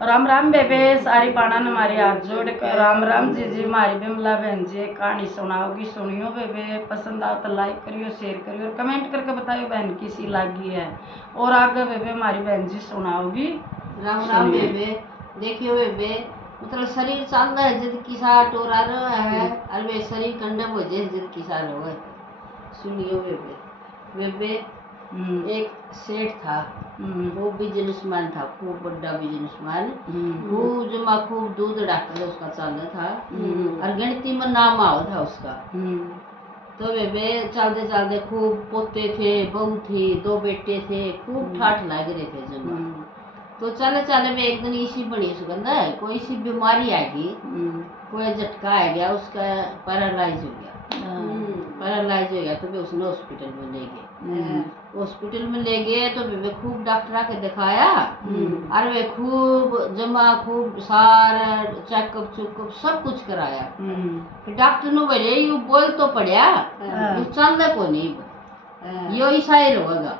राम राम बेबे सारी पाना ने हमारे हाथ जोड़ कर राम राम जी जी हमारी बिमला बहन जी एक कहानी सुनाओगी। सुनियो बेबे, पसंद आओ तो लाइक करियो, शेयर करियो और कमेंट करके बताइयो बहन किसी लागी है। और आगे बेबे हमारी बहन जी सुनाओगी। राम राम बेबे। देखियो बेबे, मतलब शरीर चांदा है जिद किसा टोरा रहा है और वे शरीर कंडम हो जाए जिद किसा रहा है। सुनियो बेबे। बेबे एक सेठ था, वो बिजनेसमैन था, खूब बड़ा बिजनेसमैन। खूब जमा खूब दूध डॉक्टर उसका चालता था और गिनती में नाम आओ था उसका। तो बेबे चलते चलते खूब पोते थे, बहू थी, 2 बेटे थे, खूब ठाठ लग रहे थे जमा। तो चले चले में एक दिन इसी बनी सुगंध है, कोई सी बीमारी आ गई, कोई झटका आ गया, उसका पैरालाइज हो गया। पैरालाइज हो गया तो वे उसने हॉस्पिटल में ले गए। हॉस्पिटल में ले गए तो वे खूब डॉक्टर के दिखाया और वे खूब जमा खूब सारा चेकअप चुकअप सब कुछ कराया। फिर डॉक्टर ने बोले यू बोल तो पड़ा, यू चल को नहीं, यो ऐसा ही रहेगा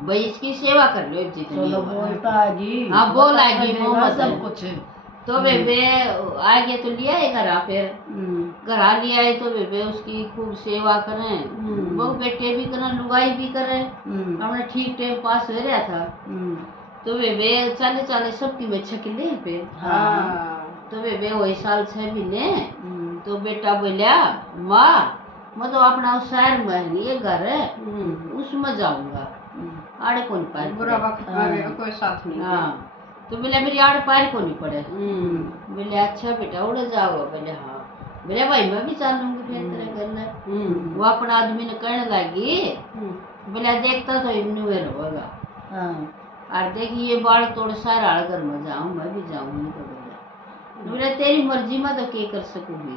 भाई, इसकी सेवा कर लो जितनी। चलो बोलता है जी। हाँ बोल आएगी सब कुछ। तो बेबे आगे तो लिया है घरा, फिर घरा लिया है तो बेबे उसकी खूब सेवा करें, बहु बेटे भी करें, लुगाई भी करें, हमने ठीक टाइम पास हो रहा था। तो बेबे चले चले सबकी में छकले फिर। तो बेबे वही साल 6 महीने तो बेटा बोलिया माँ मैं तो अपना उस शहर में ये घर है उसमें जाऊंगा, आड़े कौन पार बुरा वक्त आएगा कोई साथ नहीं। हाँ तो बोले मेरी आड़ पार को नहीं पड़े। बोले अच्छा बेटा उड़ जाओ। बोले हाँ। बोले भाई मैं भी चलूंगी फिर तेरे घर। वो अपना आदमी ने कहने लगी, बोले देखता तो इन्नू होगा और देखिए बाल तोड़ सारा घर में जाऊं, मैं भी जाऊंगी। तो बोले तेरी मर्जी में तो क्या कर सकूंगी।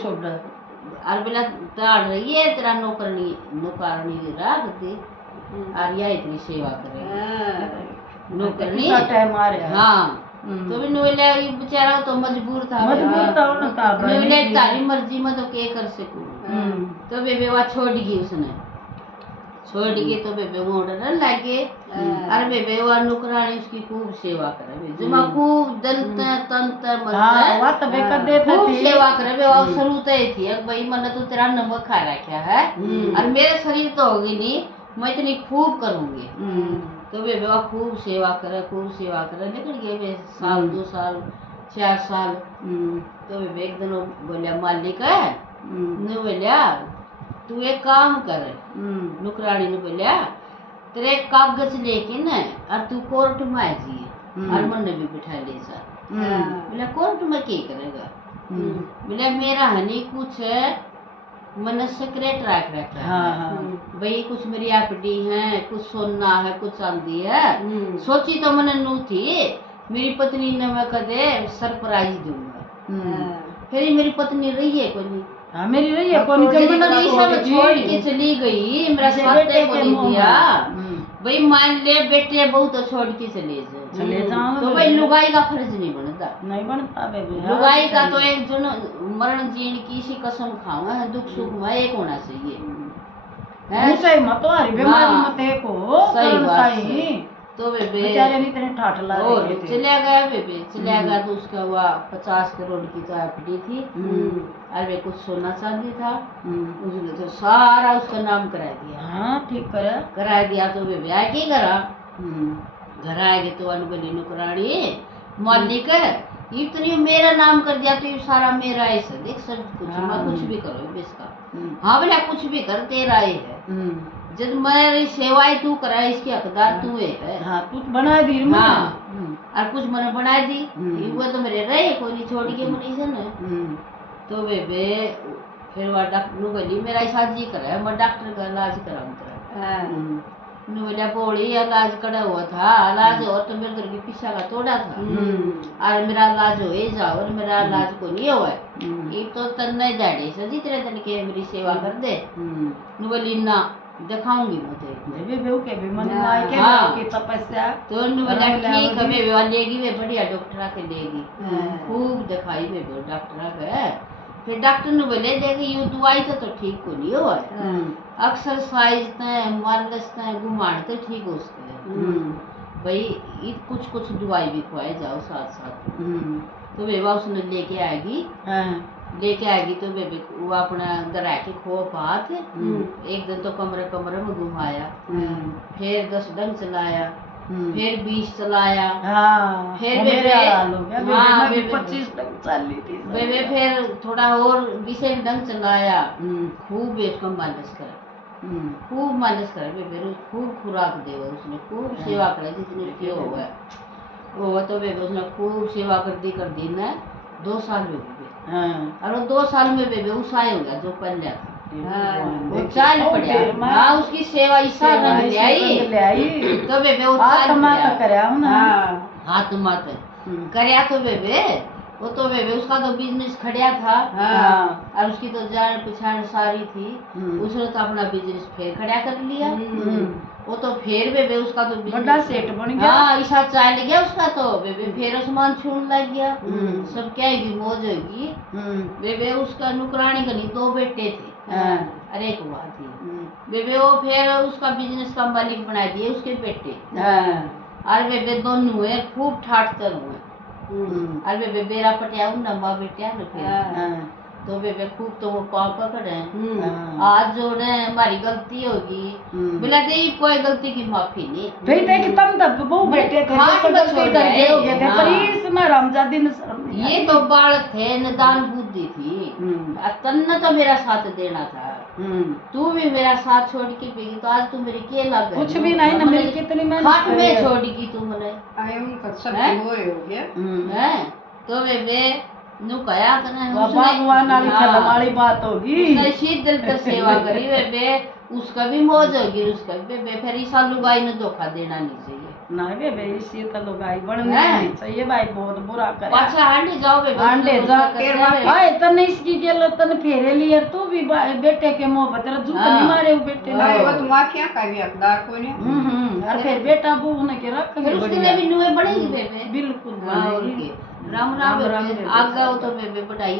छोड़ और बोला ताड़ रही है तेरा नौकरनी नौकरानी रख दे और यह इतनी सेवा करे नौकरनी। हाँ तो भी बोले बेचारा तो मजबूर था बोले तारी मर्जी में तो क्या कर सकूं। तो बेबे वह छोड़ गई उसने, छोड़ के तो बेबे मोड़ने लगे और बेबे वह नौकरानी उसकी खूब सेवा करे, जमा खूब दंत तंत खूब सेवा करे। वह शुरू तो ही थी भाई मैंने तो तेरा नमक खा रखा है और मेरे शरीर तो होगी नहीं, मैं इतनी खूब करूंगी। तो बेबे वह खूब सेवा करे, खूब सेवा करे। निकल गए साल 2 साल 4 साल। तो बेबे एक दिन बोलिया मालिक है ने बोलिया तू एक काम कर, नौकरानी ने बोलिया तेरे कागज लेके न और तू कोर्ट में आ जी और मन भी बिठा ले जा। बोला कोर्ट में क्या करेगा। बोला मेरा हनी कुछ मैंने सेक्रेट रख रखा है भाई, कुछ मेरी एफडी है, कुछ सोना है, कुछ चांदी है। सोची तो मैंने नू थी मेरी पत्नी ने मैं कदे सरप्राइज दूंगा, फिर मेरी पत्नी रही है कोई। हाँ मेरी रही है कौन छोड़ के चली गई, मेरा साथ को नहीं दिया भाई। मान ले बेटे बहु तो छोड़ के चले जाओ तो भाई लुगाई का फर्ज नहीं बनता बेबी। लुगाई का तो एक जो मरण जीण की सी कसम खावा है, दुख सुख में एक होना चाहिए है। सही बात तो बेबे चला गया बेबे, चला गया तो उसका हुआ 50 करोड़ की तो एफडी थी और वे कुछ सोना चांदी था, उसने तो सारा उसका नाम करा दिया। हाँ ठीक करा दिया। तो बेबे आगे घर आएगी तो अनबली नौकरानी मालिक इतनी मेरा नाम कर दिया तो ये सारा मेरा ऐसा देख सब कुछ मैं कुछ भी करो इसका। हाँ बोला कुछ भी कर तेरा ही है, जब मेरी सेवाएं तू करा इसकी हकदार तू है। हाँ कुछ बना दी। हाँ और कुछ मैंने बना दी वो तो मेरे रहे कोई नहीं छोड़ के मनी से न। तो बेबे फिर वह डॉक्टर बोली मेरा ऐसा जी करा मैं डॉक्टर का इलाज कराऊंगा। बोलिया बोली इलाज कड़ा हुआ था, इलाज और तो मेरे घर की पिछा का तोड़ा था और मेरा इलाज हो जाओ और मेरा इलाज को नहीं हुआ ये तो तन्ने जाड़े से जितने दिन के मेरी सेवा कर दे। बोली ना दिखाऊंगी तपस्या। तो ठीक है वे लेगी, वे बढ़िया डॉक्टर के लेगी, खूब दिखाई वे डॉक्टर के। फिर डॉक्टर ने बोले देखिए ये दवाई तो ठीक को नहीं हुआ है, एक्सरसाइज मालिश घुमाने तो ठीक हो सकते। भाई ये कुछ कुछ दवाई भी खुआए जाओ साथ साथ। तो बेबा उसने लेके आएगी, तो बेबे वो अपना अंदर आके खोप हाथ एक दिन तो कमरे कमरे में घुमाया, फिर 10 डंग चलाया, फिर 20 चलाया, फिर बेबे 25 डंग चली थी बेबे, फिर थोड़ा और 20 डंग चलाया, खूब इसको मालिश करे, खूब मालिश करे बेबे, रोज खूब खुराक देवा उसने, खूब सेवा करे जितनी उसकी हो तो बेबे उसने खूब सेवा कर दी ना 2 साल हो गए। और वो 2 साल में बेबे उसाए हो गया जो पल्ला था, वो चाल पड़ा। हाँ उसकी सेवा इसा रंग ले आई तो बेबे वो चाल हाथ मात करया तो बेबे वो तो बेबे उसका तो बिजनेस खड़िया था, और उसकी तो जान पहचान सारी थी, उसने तो अपना बिजनेस फिर खड़ा कर लिया। वो तो फिर बेबे उसका तो बड़ा सेठ बन गया। हाँ ऐसा चल गया उसका तो बेबे, फिर आसमान छूने लग गया, सब क्या ही मौज होगी बेबे। उसका नुकरानी का नहीं 2 बेटे थे और एक हुआ थी बेबे। वो फिर उसका बिजनेस का मालिक बना दिए उसके बेटे, और बेबे दोनों हुए खूब ठाटतर हुए, और बेबे बेरा पटिया नंबा बेटिया न तो बेबे खूब तो वो पाँव पकड़े आज जोड़े हमारी गलती होगी बोला थे कोई गलती की माफी नहीं भाई देख तुम तब वो बेटे थे गलती करके हो गए थे, पर इसमें रमजादी ने ये तो बालक थे, निदान बुद्धि थी, तन्ने तो मेरा साथ देना था, तू भी मेरा साथ छोड़ के पेगी तो आज तू मेरी के लग कुछ भी नहीं ना मेरी कितनी हाथ में छोड़ेगी तू मैंने है तो बेबे नु कया कने भगवान वाली खत्म वाली बात होगी, शीत दिल से सेवा करी बेबे, उसका भी मौज होगी, उसका भी बेबे। फिर इसा लुगाई ने धोखा देना नहीं चाहिए ना बेबे, इसी तो लुगाई बननी नहीं चाहिए भाई, बहुत बुरा करे। अच्छा हांडे जाओ बेबे, हांडे जा भाई तने इसकी गेल तने फेरे लिए तू भी बेटे के मुंह पर तेरा जूत नहीं मारे वो बेटे ने, वो तुम आखियां का भी हकदार कोई नहीं। और फिर बेटा बहू ने के रख फिर उसके लिए भी नुए बढ़ेगी बेबे, बिल्कुल राम राम आग जाओ तो बेबे बढ़ाई।